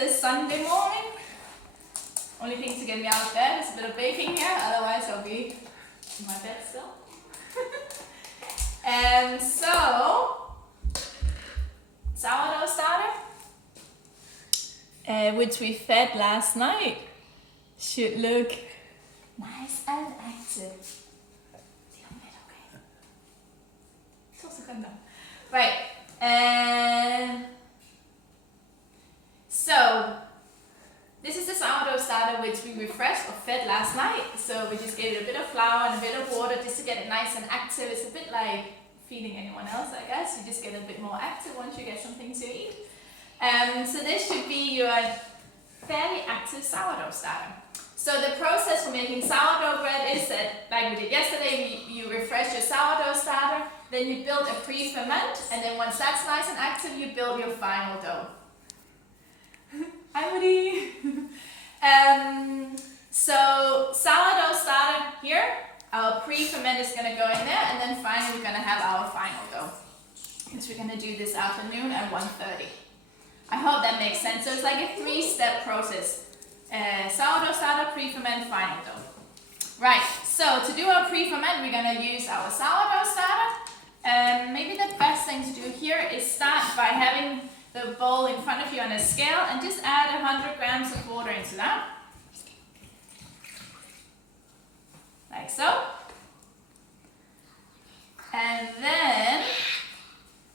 this Sunday morning. Only thing to get me out of bed is a bit of baking here, otherwise I'll be in my bed still. And so, sourdough starter, which we fed last night, should look nice and active. Right, and so this is the sourdough starter which we refreshed or fed last night. So we just gave it a bit of flour and a bit of water just to get it nice and active. It's a bit like feeding anyone else, I guess. You just get a bit more active once you get something to eat. So this should be your fairly active sourdough starter. So the process for making sourdough bread is that, like we did yesterday, you refresh your sourdough starter, then you build a pre-ferment, and then once that's nice and active, you build your final dough. Hi, Woody. So sourdough starter here, our pre-ferment is going to go in there, and then finally we're going to have our final dough, which we're going to do this afternoon at 1:30. I hope that makes sense. So it's like a 3-step process. Sourdough starter, pre-ferment, final dough. Right, so to do our pre-ferment, we're going to use our sourdough starter. Maybe the best thing to do here is start by having the bowl in front of you on a scale and just add 100 grams of water into that. Like so. And then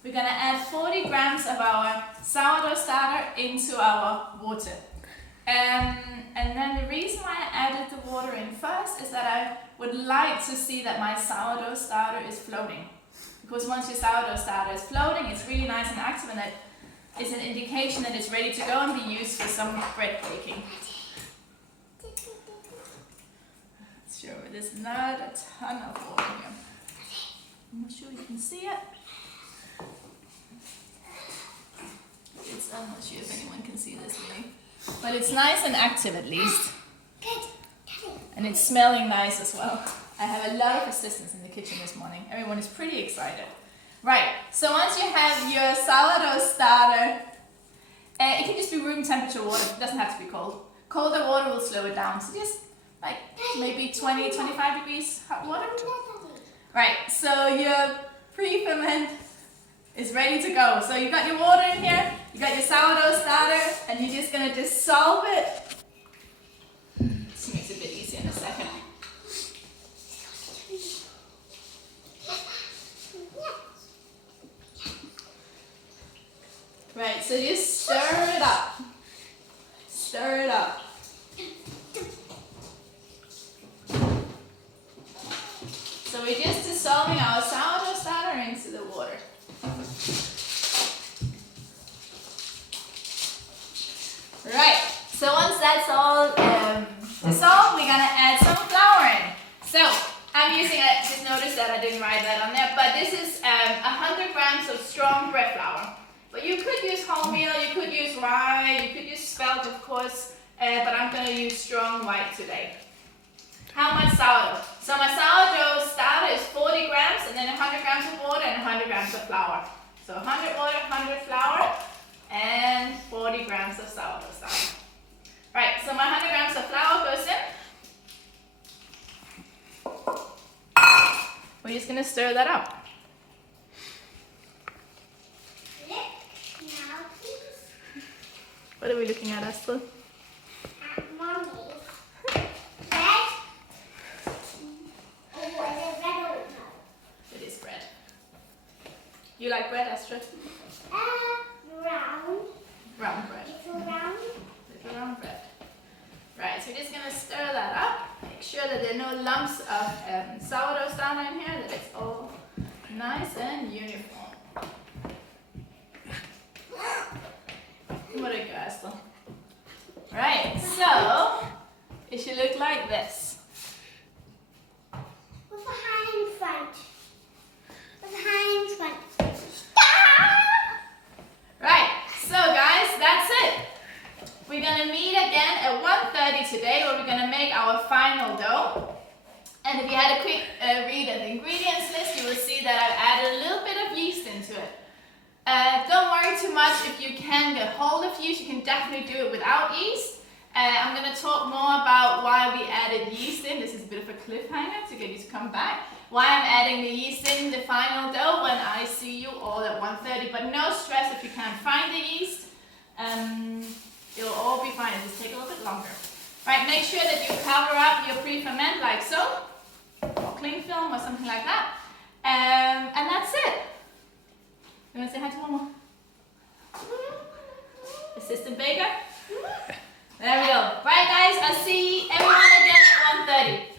we're going to add 40 grams of our sourdough starter into our water. And then the reason why I added the water in first is that I would like to see that my sourdough starter is floating. Because once your sourdough starter is floating, it's really nice and active, and that is an indication that it's ready to go and be used for some bread baking. Sure, there's not a ton of water here. I'm not sure you can see it. I'm not sure if anyone can see this really. But it's nice and active at least. And it's smelling nice as well. I have a lot of assistants in the kitchen this morning. Everyone is pretty excited. Right, so once you have your sourdough starter, it can just be room temperature water. It doesn't have to be cold. Colder water will slow it down. So just like maybe 20, 25 degrees hot water. Right, so your pre-ferment is ready to go. So you got your water in here, you got your sourdough starter, and you're just going to dissolve it. This makes it a bit easier in a second. Right, so just stir it up. Stir it up. So we're just dissolving our sourdough starter into the water. Right, so once that's all dissolved, we're gonna add some flour in. So I'm using it, just notice that I didn't write that on there, but this is 100 grams of strong bread flour. But you could use wholemeal, you could use rye, you could use spelt of course, but I'm gonna use strong white today. How much sourdough? So my sourdough starter is 40 grams, and then 100 grams of water and 100 grams of flour. So 100 water, 100 flour, and 40 grams of sourdough starter. Right, so my 100 grams of flour goes in. We're just going to stir that up. What are we looking at, Astrid? Mommy. It is bread. You like bread, Astrid? Round. Round bread. Little round. Little round bread. Right, so we're just going to stir that up. Make sure that there are no lumps of sourdough starter in here, that it's all nice and uniform. What a go, Astrid. Right, so it should look like this. With a hand in front. With a hand in front. Right, so guys, that's it. We're going to meet again at 1:30 today, where we're going to make our final dough. And if you had a quick read of the ingredients list, you will see that I've added a little bit of yeast into it. Don't worry too much much if you can get hold of yeast. You can definitely do it without yeast. I'm going to talk more about why we added yeast in. This is a bit of a cliffhanger to get you to come back. Why I'm adding the yeast in the final dough when I see you all at 1:30. But no stress if you can't find the yeast. It'll all be fine. It'll just take a little bit longer. Right, make sure that you cover up your pre-ferment like so, or cling film or something like that. And that's it. You want to say hi to Mama? Assistant baker? There we go. Right guys, I'll see everyone again at 1:30.